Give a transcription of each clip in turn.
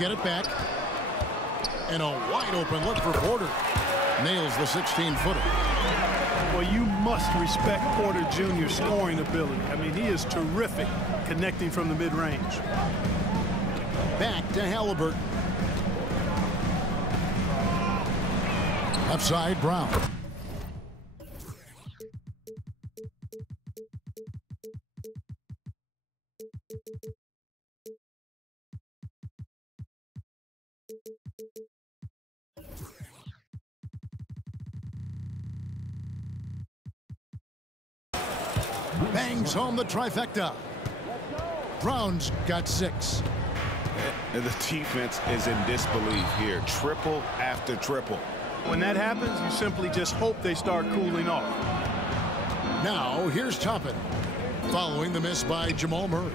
get it back. And a wide open look for Porter. Nails the 16-footer. Well, you must respect Porter Jr.'s scoring ability. I mean, he is terrific connecting from the mid-range. Back to Halliburton. Left side, Brown. Bangs home the trifecta. Brown's got 6. And the defense is in disbelief here. Triple after triple. When that happens, you simply just hope they start cooling off. Now, here's Toppin. Following the miss by Jamal Murray.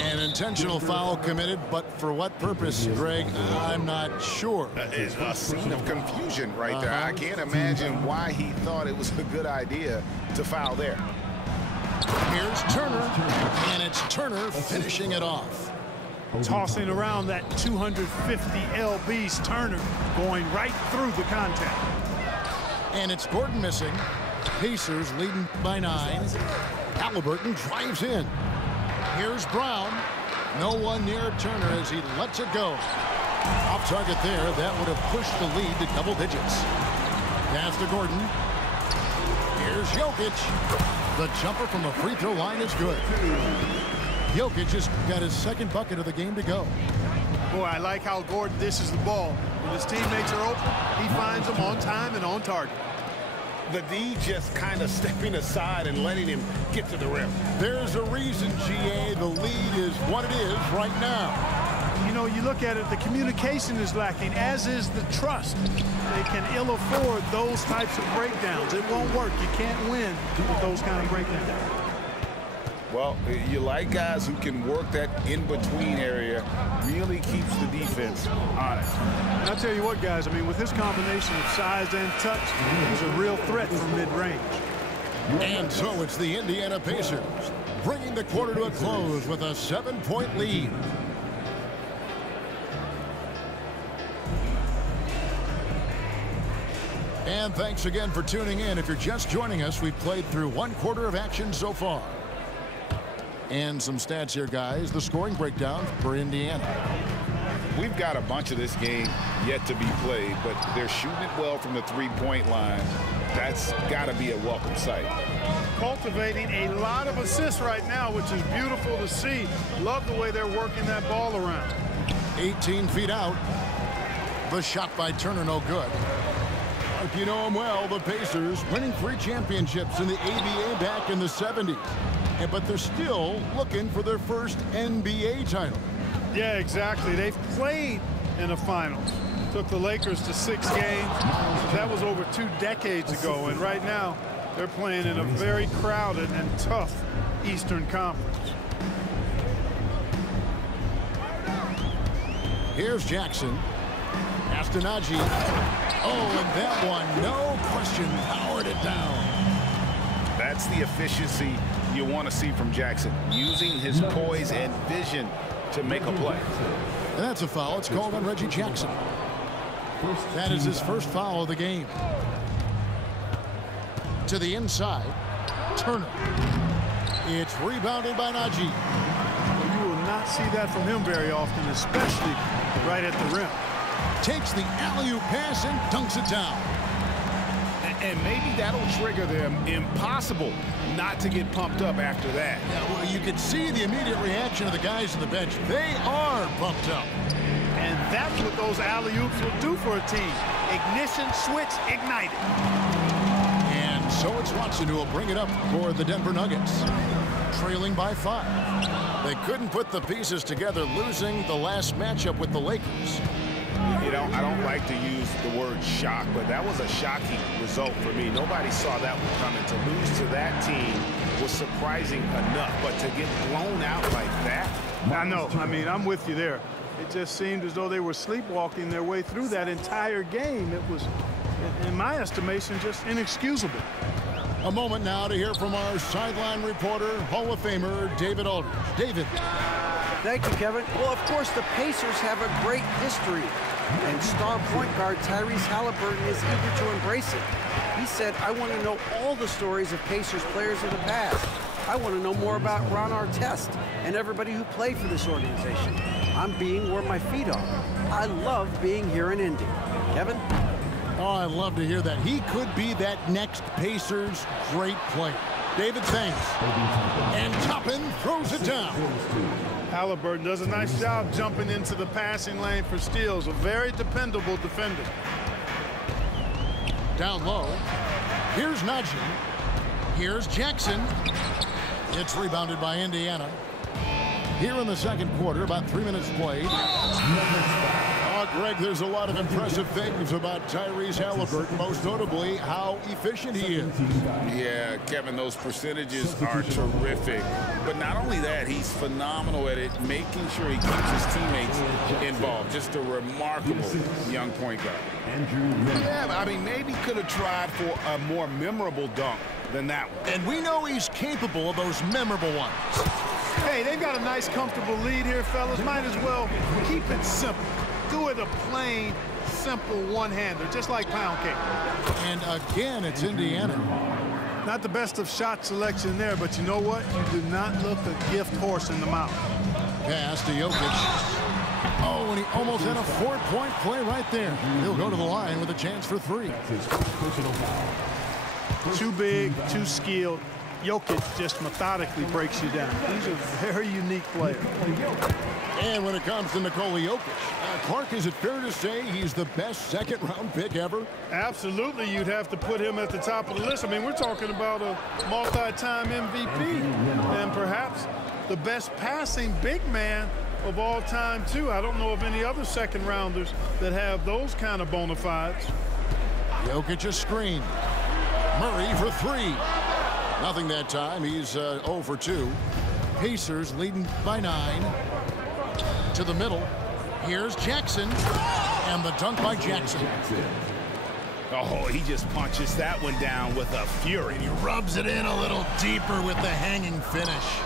An intentional foul committed, but for what purpose, Greg, I'm not sure. It's a scene of confusion right there. I can't imagine why he thought it was a good idea to foul there. Here's Turner, and it's Turner finishing it off. Tossing around that 250 lbs, Turner going right through the contact. And it's Gordon missing. Pacers leading by 9. Halliburton drives in. Here's Brown. No one near Turner as he lets it go. Off target there. That would have pushed the lead to double digits. Pass to Gordon. Here's Jokic. The jumper from the free throw line is good. Jokic just got his 2nd bucket of the game to go. Boy, I like how Gordon dishes the ball. When his teammates are open, he finds them on time and on target. The D just kind of stepping aside and letting him get to the rim. There's a reason, GA, the lead is what it is right now. You know, you look at it, the communication is lacking, as is the trust. They can ill afford those types of breakdowns. It won't work. You can't win with those kind of breakdowns. Well, you like guys who can work that in-between area, really keeps the defense honest. And I'll tell you what, guys, I mean, with his combination of size and touch, he's a real threat from mid-range. And so it's the Indiana Pacers, bringing the quarter to a close with a 7-point lead. And thanks again for tuning in. If you're just joining us, we've played through 1/4 of action so far. And some stats here, guys. The scoring breakdown for Indiana. We've got a bunch of this game yet to be played, but they're shooting it well from the three-point line. That's got to be a welcome sight. Cultivating a lot of assists right now, which is beautiful to see. Love the way they're working that ball around. 18 feet out. The shot by Turner, no good. If you know them well, the Pacers winning 3 championships in the ABA back in the 70s. But they're still looking for their first NBA title. Yeah, exactly. They've played in the finals. Took the Lakers to 6 games. That was over 2 decades ago. And right now, they're playing in a very crowded and tough Eastern Conference. Here's Jackson. Astanaji. Oh, and that one, no question, powered it down. That's the efficiency you want to see from Jackson, using his poise and vision to make a play. And that's a foul. It's called on Reggie Jackson. That is his first foul of the game. To the inside, Turner. It's rebounded by Najee. You will not see that from him very often, especially right at the rim. Takes the alley-oop pass and dunks it down. And maybe that'll trigger them. Impossible not to get pumped up after that. Yeah, well, you can see the immediate reaction of the guys on the bench. They are pumped up. And that's what those alley-oops will do for a team. Ignition switch ignited. And so it's Watson who will bring it up for the Denver Nuggets. Trailing by 5. They couldn't put the pieces together, losing the last matchup with the Lakers. You know, I don't like to use the word shock, but that was a shocking result for me. Nobody saw that one coming. To lose to that team was surprising enough, but to get blown out like that? I know. I mean, I'm with you there. It just seemed as though they were sleepwalking their way through that entire game. It was, in my estimation, just inexcusable. A moment now to hear from our sideline reporter, Hall of Famer David Aldridge. David. Thank you, Kevin. Well, of course, the Pacers have a great history, and star point guard Tyrese Halliburton is eager to embrace it. He said, I want to know all the stories of Pacers players of the past. I want to know more about Ron Artest and everybody who played for this organization. I'm being where my feet are. I love being here in Indy. Kevin? Oh, I love to hear that. He could be that next Pacers great player. David, thanks. And Toppin throws it down. Halliburton does a nice job jumping into the passing lane for steals. A very dependable defender. Down low. Here's Najee. Here's Jackson. It's rebounded by Indiana. Here in the second quarter, about 3 minutes played. Oh, Greg, there's a lot of impressive things about Tyrese Halliburton, most notably how efficient he is. Yeah, Kevin, those percentages are terrific. But not only that, he's phenomenal at it, making sure he keeps his teammates involved. Just a remarkable young point guard. Yeah, I mean, maybe could have tried for a more memorable dunk than that one. And we know he's capable of those memorable ones. Hey, they've got a nice, comfortable lead here, fellas. Might as well keep it simple. Do it a plain, simple one-hander, just like pound cake. And again, it's Indiana. Not the best of shot selection there, but you know what? You do not look a gift horse in the mouth. Pass to Jokic. Oh, and he almost had a 4-point play right there. He'll go to the line with a chance for 3. Too big, too skilled. Jokic just methodically breaks you down. He's a very unique player. And when it comes to Nikola Jokic, Clark, is it fair to say he's the best second-round pick ever? Absolutely, you'd have to put him at the top of the list. I mean, we're talking about a multi-time MVP and perhaps the best passing big man of all time, too. I don't know of any other second-rounders that have those kind of bona fides. Jokic a screen. Murray for 3. Nothing that time. He's 0 for 2. Pacers leading by 9. To the middle. Here's Jackson. And the dunk by Jackson. Oh, he just punches that one down with a fury. He rubs it in a little deeper with the hanging finish.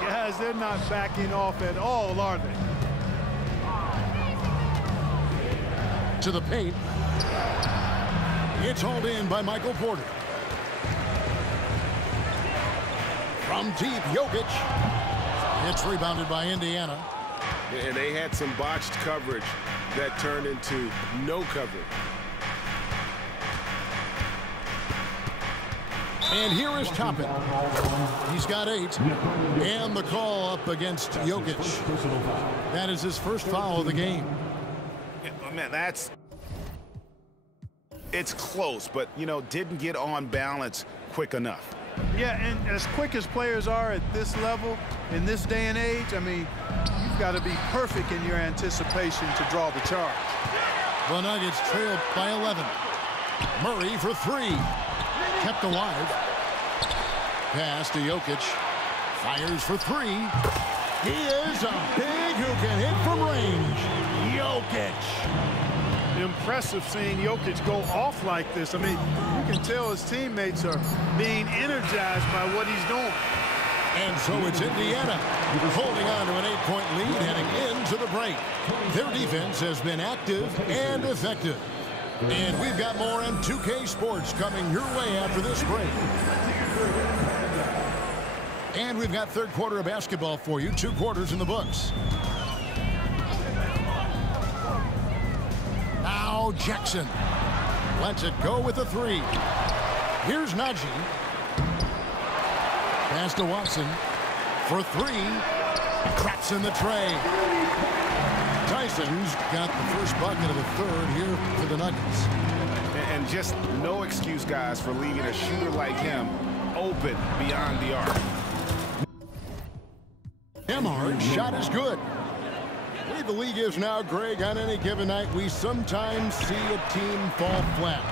Guys, they're not backing off at all, are they? To the paint. It's hauled in by Michael Porter. From deep, Jokic. It's rebounded by Indiana. And they had some botched coverage that turned into no coverage. And here is Toppin. He's got 8. And the call up against Jokic. That is his first foul of the game. Yeah, man, it's close, but, you know, didn't get on balance quick enough. Yeah, and as quick as players are at this level, in this day and age, I mean, you've got to be perfect in your anticipation to draw the charge. The Nuggets trailed by 11. Murray for 3. Kept alive. Pass to Jokic. Fires for 3. He is a big who can hit from range. Jokic. Impressive seeing Jokic go off like this. I mean, you can tell his teammates are being energized by what he's doing. And so it's Indiana holding on to an 8-point lead heading into the break. Their defense has been active and effective. And we've got more on 2K Sports coming your way after this break. And we've got third quarter of basketball for you. 2 quarters in the books. Now Jackson lets it go with a 3. Here's Najee. Pass to Watson for 3. Traps in the tray. Tyson's got the first bucket of the third here for the Nuggets. And just no excuse, guys, for leaving a shooter like him open beyond the arc. Emhard's shot is good. The way the league is now, Greg, on any given night, we sometimes see a team fall flat.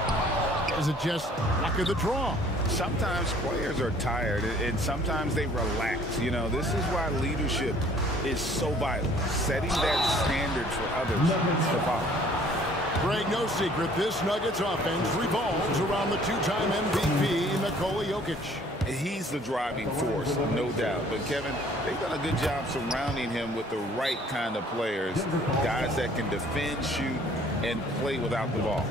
Is it just luck of the draw? Sometimes players are tired, and sometimes they relax. You know, this is why leadership is so vital, setting that standard for others to follow. Greg, no secret, this Nuggets offense revolves around the 2-time MVP, Nikola Jokic. He's the driving force, no doubt. But, Kevin, they've done a good job surrounding him with the right kind of players, guys that can defend, shoot, and play without the ball.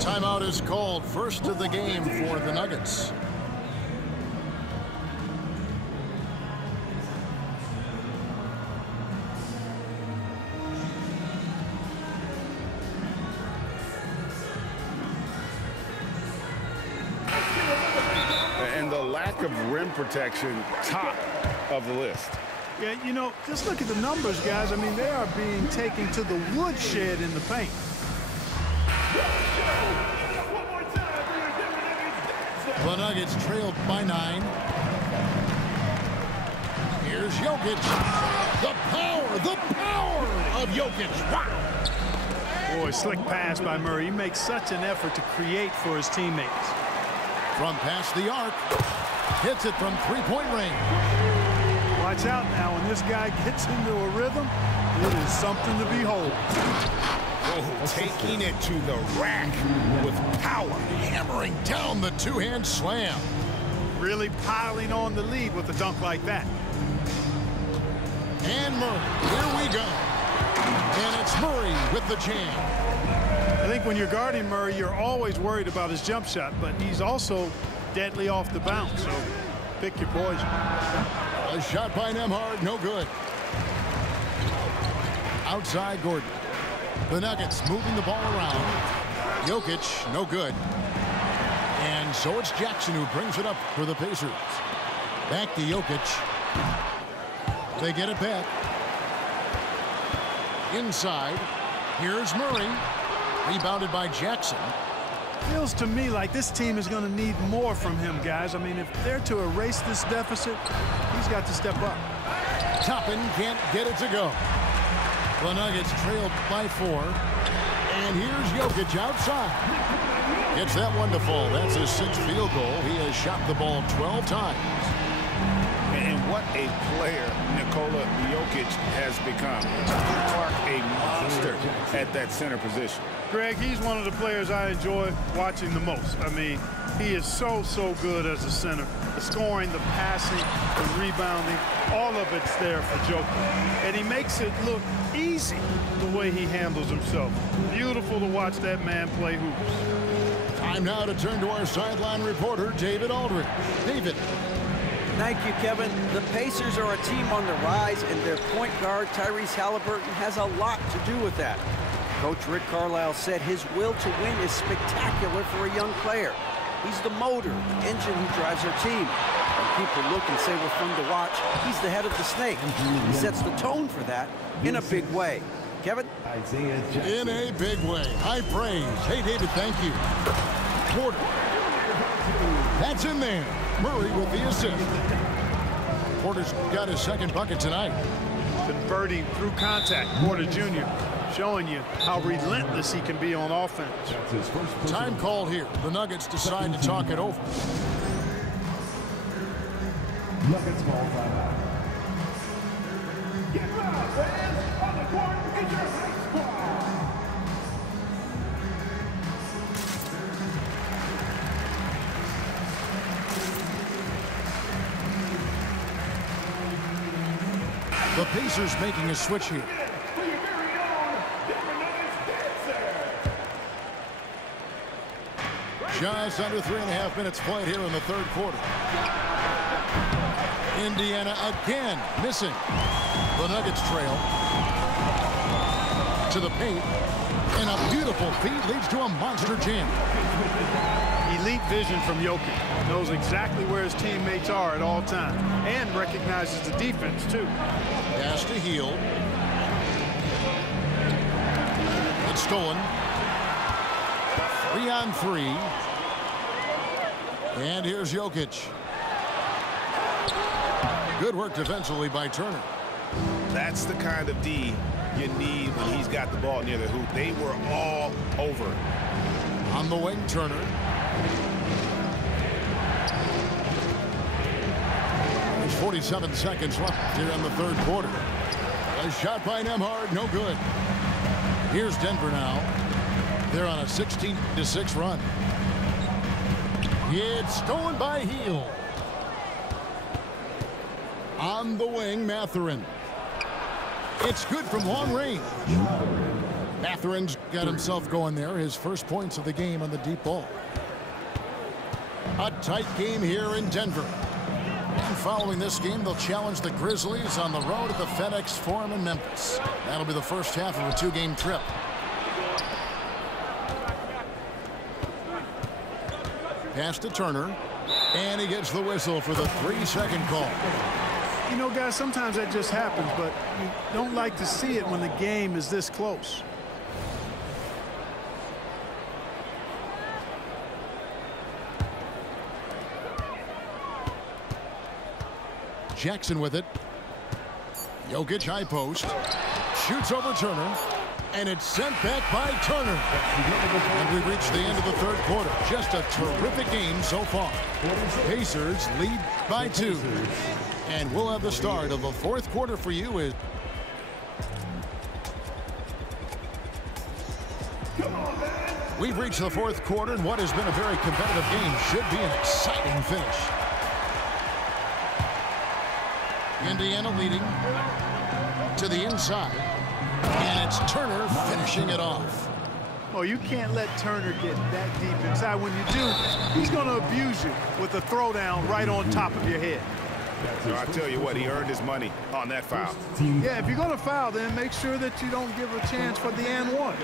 Timeout is called. First of the game for the Nuggets. And the lack of rim protection, top of the list. Yeah, you know, just look at the numbers, guys. I mean, they are being taken to the woodshed in the paint. The Nuggets trailed by 9. Here's Jokic. The power of Jokic. Wow. Boy, slick pass by Murray. He makes such an effort to create for his teammates. From past the arc. Hits it from three-point range. Watch out now. When this guy gets into a rhythm, it is something to behold. Oh, taking it to the rack with power. Hammering down the two-hand slam. Really piling on the lead with a dunk like that. And Murray, here we go. And it's Murray with the jam. I think when you're guarding Murray, you're always worried about his jump shot, but he's also deadly off the bounce, so pick your poison. A shot by Nembhard, no good. Outside Gordon. The Nuggets moving the ball around. Jokic, no good. And so it's Jackson who brings it up for the Pacers. Back to Jokic. They get it back. Inside. Here's Murray. Rebounded by Jackson. Feels to me like this team is going to need more from him, guys. I mean, if they're to erase this deficit, he's got to step up. Toppin can't get it to go. The Nuggets trailed by 4. And here's Jokic outside. Gets that one to fall. That's his 6th field goal. He has shot the ball 12 times. And what a player Nikola Jokic has become. A monster at that center position. Greg, he's one of the players I enjoy watching the most. I mean, he is so good as a center. The scoring, the passing, the rebounding, all of it's there for Jokic. And he makes it look easy the way he handles himself. Beautiful to watch that man play hoops. Time now to turn to our sideline reporter, David Aldridge. David. Thank you, Kevin. The Pacers are a team on the rise, and their point guard, Tyrese Haliburton, has a lot to do with that. Coach Rick Carlisle said his will to win is spectacular for a young player. He's the motor, the engine who drives our team. When people look and say we're fun to watch, he's the head of the snake. He sets the tone for that in a big way. Kevin? In a big way. High praise. Hey, David, thank you. Porter. That's in there. Murray with the assist. Porter's got his 2nd bucket tonight. Converting through contact. Porter Jr. showing you how relentless he can be on offense. Time called here. The Nuggets decide to talk it over. Nuggets ball timeout. Get loud, fans! On the court is your high squad! The Pacers making a switch here. Just under 3.5 minutes played here in the 3rd quarter. Indiana again missing. The Nuggets trail to the paint, and a beautiful feed leads to a monster jam. Elite vision from Jokic. Knows exactly where his teammates are at all times, and recognizes the defense too. Pass to Hield. It's stolen. 3-on-3. And here's Jokic. Good work defensively by Turner. That's the kind of D you need when he's got the ball near the hoop. They were all over. On the wing, Turner. There's 47 seconds left here in the 3rd quarter. A shot by Nembhard, no good. Here's Denver now. They're on a 16-6 run. It's stolen by Hield. On the wing, Mathurin. It's good from long range. Mathurin's got himself going there. His first points of the game on the deep ball. A tight game here in Denver. And following this game, they'll challenge the Grizzlies on the road at the FedEx Forum in Memphis. That'll be the first half of a two-game trip. Pass to Turner. And he gets the whistle for the 3-second call. You know, guys, sometimes that just happens, but you don't like to see it when the game is this close. Jackson with it. Jokic high post. Shoots over Turner. And it's sent back by Turner. And we've reached the end of the third quarter. Just a terrific game so far. Pacers lead by 2. And we'll have the start of the fourth quarter for you. We've reached the fourth quarter, and what has been a very competitive game should be an exciting finish. Indiana leading to the inside. And it's Turner finishing it off. Oh, you can't let Turner get that deep inside. When you do, he's going to abuse you with a throwdown right on top of your head. So I tell you what, he earned his money on that foul. Yeah, if you're going to foul, then make sure that you don't give a chance for the and one.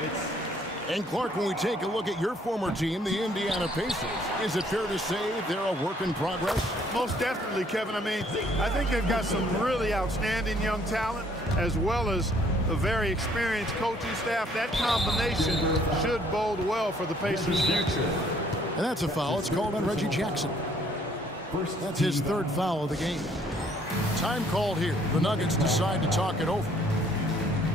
And Clark, when we take a look at your former team, the Indiana Pacers, is it fair to say they're a work in progress? Most definitely, Kevin. I mean, I think they've got some really outstanding young talent, as well as a very experienced coaching staff. That combination should bode well for the Pacers' future. And that's a foul. It's called on Reggie Jackson. That's his third foul of the game. Time called here. The Nuggets decide to talk it over.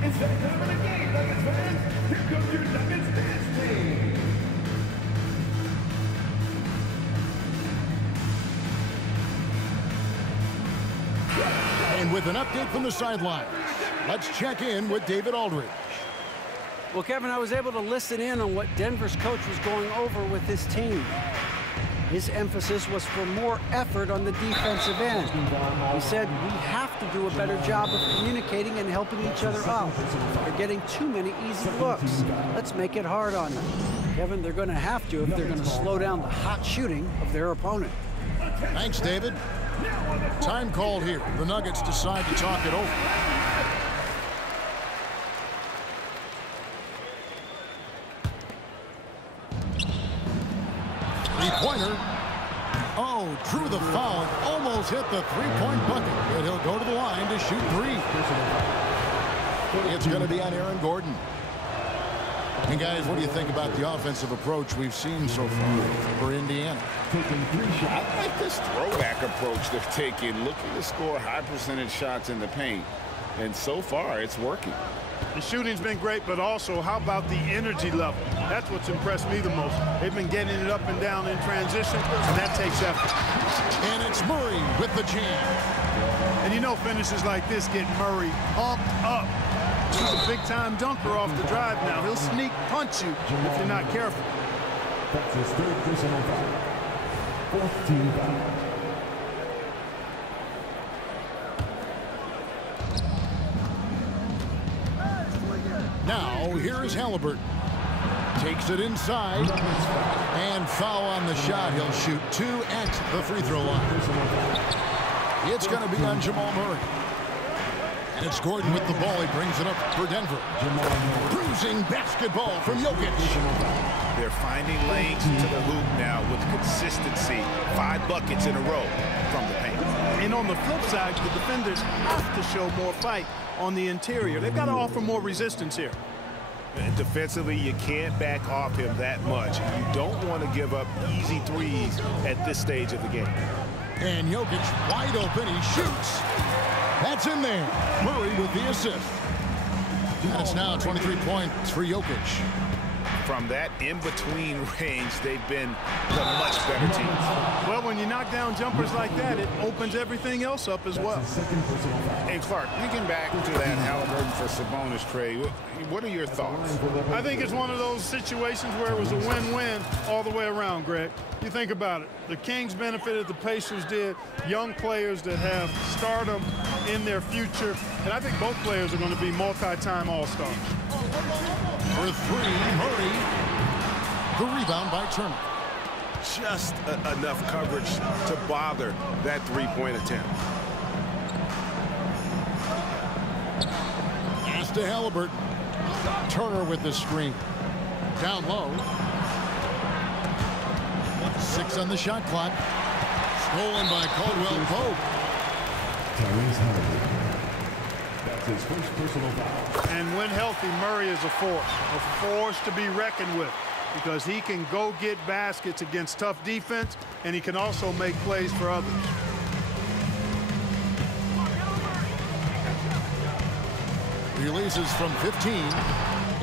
It's that time of the game, Nuggets fans. Here comes your Nuggets dance team. And with an update from the sidelines, let's check in with David Aldridge. Well, Kevin, I was able to listen in on what Denver's coach was going over with his team. His emphasis was for more effort on the defensive end. He said, we have to do a better job of communicating and helping each other out. They're getting too many easy looks. Let's make it hard on them. Kevin, they're going to have to if they're going to slow down the hot shooting of their opponent. Thanks, David. Time called here. The Nuggets decide to talk it over. Three-pointer. Oh, drew the foul and almost hit the three-point bucket. But he'll go to the line to shoot 3. It's going to be on Aaron Gordon. And guys, what do you think about the offensive approach we've seen so far for Indiana? I like this throwback approach they're taking, looking to score high percentage shots in the paint. And so far, it's working. The shooting's been great, but also, how about the energy level? That's what's impressed me the most. They've been getting it up and down in transition, and that takes effort. And it's Murray with the jam. And you know finishes like this get Murray pumped up. He's a big-time dunker off the drive now. He'll sneak punch you if you're not careful. That's his third personal foul. Fourth team foul. Now, here is Halliburton. Takes it inside. And foul on the shot. He'll shoot 2 at the free throw line. It's going to be on Jamal Murray. And it's Gordon with the ball. He brings it up for Denver. Cruising basketball from Jokic. They're finding lanes to the hoop now with consistency. 5 buckets in a row from the paint. And on the flip side, the defenders have to show more fight on the interior. They've got to offer more resistance here. And defensively, you can't back off him that much. You don't want to give up easy threes at this stage of the game. And Jokic wide open. He shoots. That's in there. Murray with the assist. And it's now 23 points for Jokic. from that in-between range, they've been the much better team. Well, when you knock down jumpers like that, it opens everything else up as well. Hey, Clark, thinking back to that Halliburton for Sabonis trade, what are your thoughts? I think it's one of those situations where it was a win-win all the way around, Greg. You think about it. The Kings benefited, the Pacers did. Young players that have stardom in their future. And I think both players are going to be multi-time All-Stars. For three, Murray. The rebound by Turner. Just enough coverage to bother that three-point attempt. Pass to Halliburton. Turner with the screen. Down low. 6 on the shot clock. Stolen by Caldwell Pope. That's his first personal foul. And when healthy, Murray is a force to be reckoned with, because he can go get baskets against tough defense, and he can also make plays for others. Releases from 15,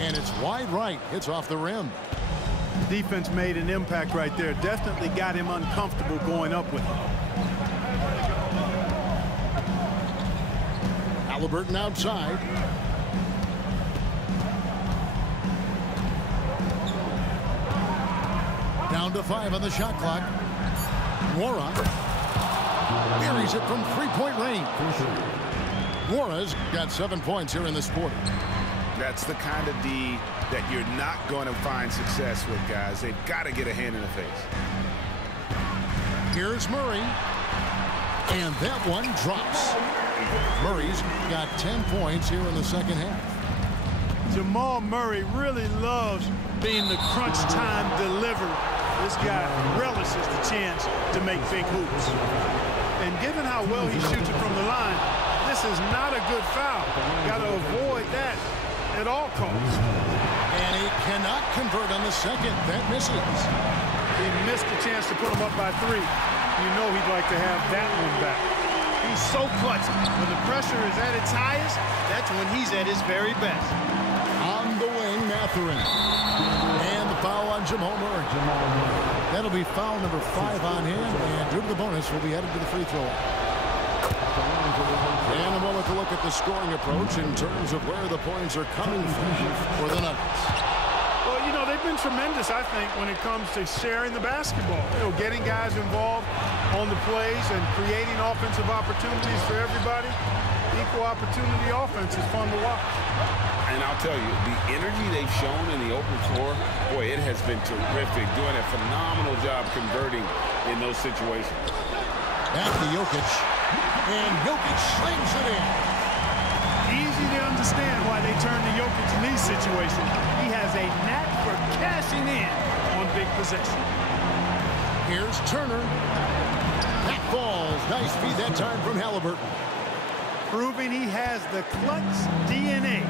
and it's wide right. Hits off the rim. Defense made an impact right there. Definitely got him uncomfortable going up with him. Halliburton outside. Down to 5 on the shot clock. Nwora buries it from three-point range. Nwora's got 7 points here in this quarter. That's the kind of D that you're not going to find success with, guys. They've got to get a hand in the face. Here's Murray. And that one drops. Murray's got 10 points here in the second half. Jamal Murray really loves being the crunch time deliverer. This guy relishes the chance to make big hoops. And given how well he shoots it from the line, this is not a good foul. Got to avoid that at all costs. And he cannot convert on the second. That misses. He missed the chance to put him up by 3. You know he'd like to have that one back. He's so clutch. When the pressure is at its highest, that's when he's at his very best. On the wing, Mathurin. And the foul on Jamal Murray. That'll be foul number 5 on him. And due to the bonus, will be headed to the free throw. And a moment to look at the scoring approach in terms of where the points are coming from for the Nuggets. Well, you know, they've been tremendous, I think, when it comes to sharing the basketball. You know, getting guys involved on the plays and creating offensive opportunities for everybody. Equal opportunity offense is fun to watch. And I'll tell you, the energy they've shown in the open floor, boy, it has been terrific. Doing a phenomenal job converting in those situations. Back to Jokic. And Jokic slings it in. Easy to understand why they turn to Jokic in these situations. He has a knack for cashing in on big possession. Here's Turner. That falls. Nice feed that time from Halliburton. Proving he has the clutch DNA.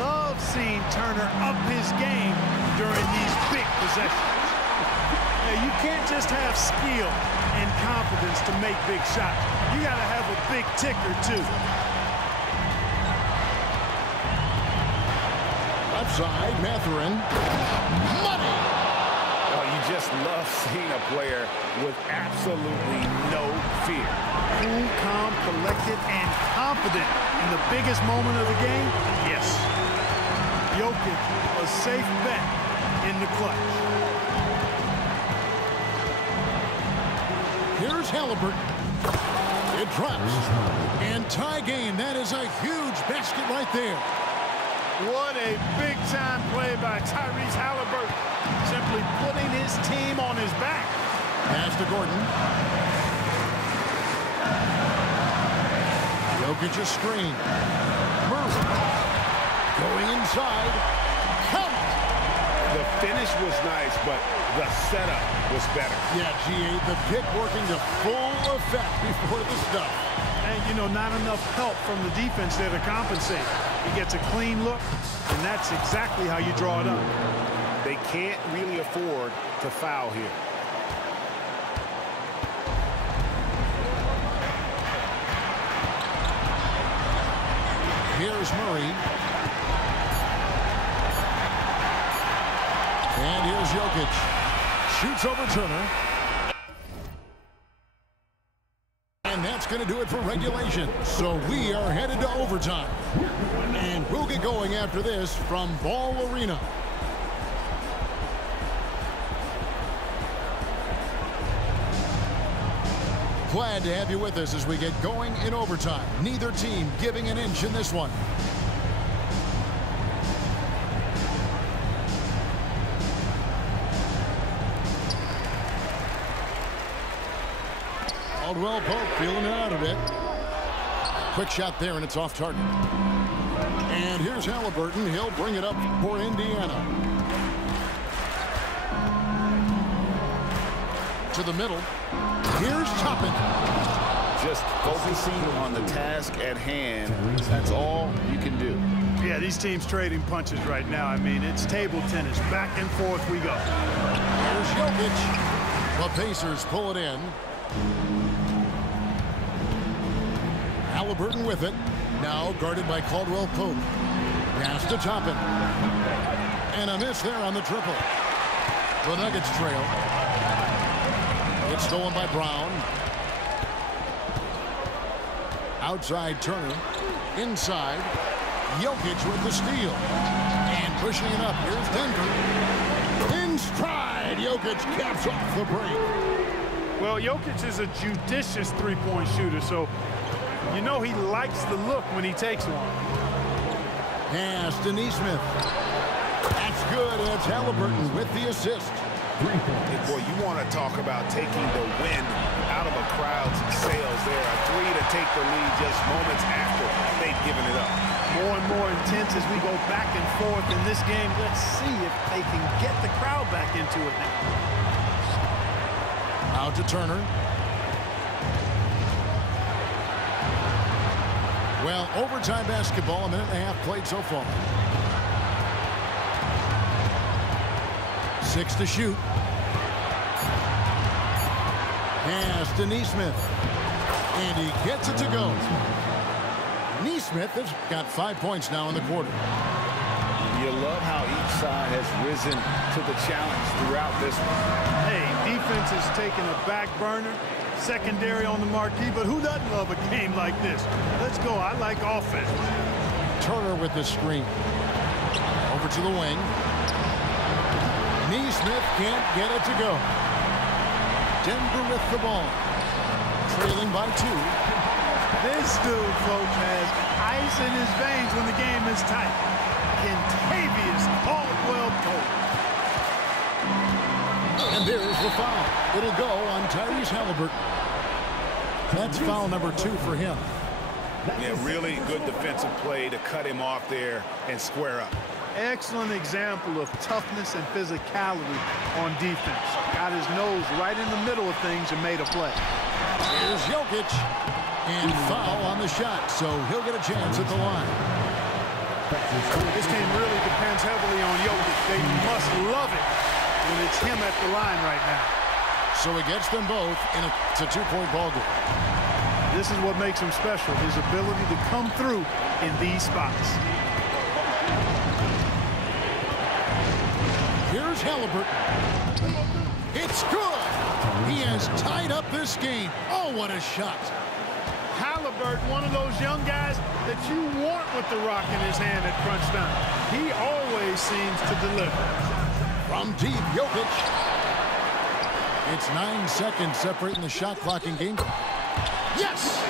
Love seeing Turner up his game during these big possessions. Now, you can't just have skill and confidence to make big shots. You got to have a big ticker, too. Left side, Mathurin. Money! Oh, you just love seeing a player with absolutely no fear. Cool, calm, collected, and confident in the biggest moment of the game? Yes. Jokic, a safe bet in the clutch. Here's Halliburton. It drops. And tie game. That is a huge basket right there. What a big-time play by Tyrese Halliburton. Simply putting his team on his back. Pass to Gordon. Jokic's screen. Murray. Going inside. Count. The finish was nice, but the setup was better. Yeah, G.A., the pick working to full effect before the stuff. And, you know, not enough help from the defense there to compensate. He gets a clean look, and that's exactly how you draw it up. They can't really afford to foul here. Here's Murray. And here's Jokic. Shoots over Turner. And that's going to do it for regulation. So we are headed to overtime. And we'll get going after this from Ball Arena. Glad to have you with us as we get going in overtime. Neither team giving an inch in this one. Caldwell Pope feeling it out a bit. Quick shot there, and it's off target. And here's Halliburton. He'll bring it up for Indiana. To the middle. Here's Toppin. Just focusing on the task at hand. That's all you can do. Yeah, these teams trading punches right now. I mean, it's table tennis. Back and forth we go. Here's Jokic. The Pacers pull it in. Halliburton with it. Now guarded by Caldwell Pope. Pass to Toppin. And a miss there on the triple. The Nuggets trail. It's stolen by Brown. Outside Turner. Inside. Jokic with the steal. And pushing it up. Here's Denver. In stride. Jokic caps off the break. Well, Jokic is a judicious three-point shooter, so you know he likes the look when he takes one. Pass to Neesmith. That's good. It's Halliburton with the assist. Hey, boy, you want to talk about taking the wind out of a crowd's sails there. A three to take the lead just moments after they've given it up. More and more intense as we go back and forth in this game. Let's see if they can get the crowd back into it now. Out to Turner. Well, overtime basketball, a minute and a half played so far. 6 to shoot. Pass to Neesmith. And he gets it to go. Neesmith has got 5 points now in the quarter. You love how each side has risen to the challenge throughout this one. Hey, defense is taking a back burner. Secondary on the marquee, but who doesn't love a game like this? Let's go. I like offense. Turner with the screen. Over to the wing. Neesmith can't get it to go. Denver with the ball. Trailing by 2. This dude, folks, has ice in his veins when the game is tight. Kentavious Caldwell Pope. And there's the foul. It'll go on Tyrese Halliburton. That's foul number 2 for him. Yeah, really good defensive play to cut him off there and square up. Excellent example of toughness and physicality on defense. Got his nose right in the middle of things and made a play. Here's Jokic. And foul on the shot, so he'll get a chance at the line. This game really depends heavily on Jokic. They must love it when it's him at the line right now. So he gets them both, and it's a 2-point ball game. This is what makes him special, his ability to come through in these spots. Here's Halliburton. It's good. He has tied up this game. Oh, what a shot. Halliburton, one of those young guys that you want with the rock in his hand at crunch time. He always seems to deliver. From deep, Jokic. It's 9 seconds separating the shot clock in game. Yes!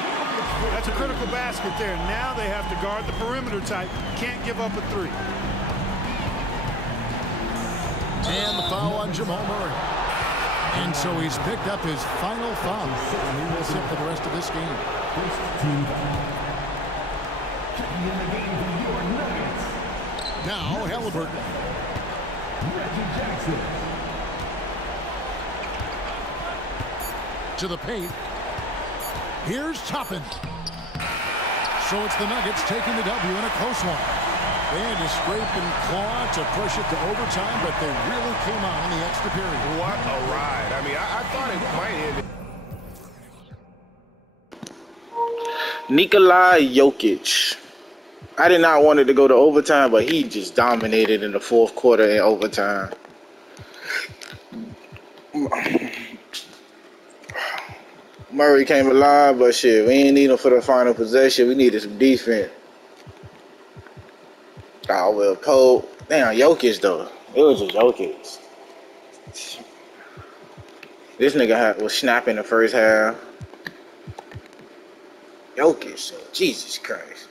That's a critical basket there. Now they have to guard the perimeter tight. Can't give up a 3. And the foul on Jamal Murray. And so he's picked up his final foul. And he will sit for the rest of this game. Now Halliburton. To the paint. Here's Toppin. So it's the Nuggets taking the W in a close one. They had to scrape and claw to push it to overtime, but they really came out in the extra period. What a ride. I mean, I thought it might end. Nikola Jokic. I did not want it to go to overtime, but he just dominated in the fourth quarter in overtime. Murray came alive, but shit, we ain't need him for the final possession. We needed some defense. Oh, well, Pope. Damn, Jokic, though. It was just Jokic. This nigga was snapping the first half. Jokic, Jesus Christ.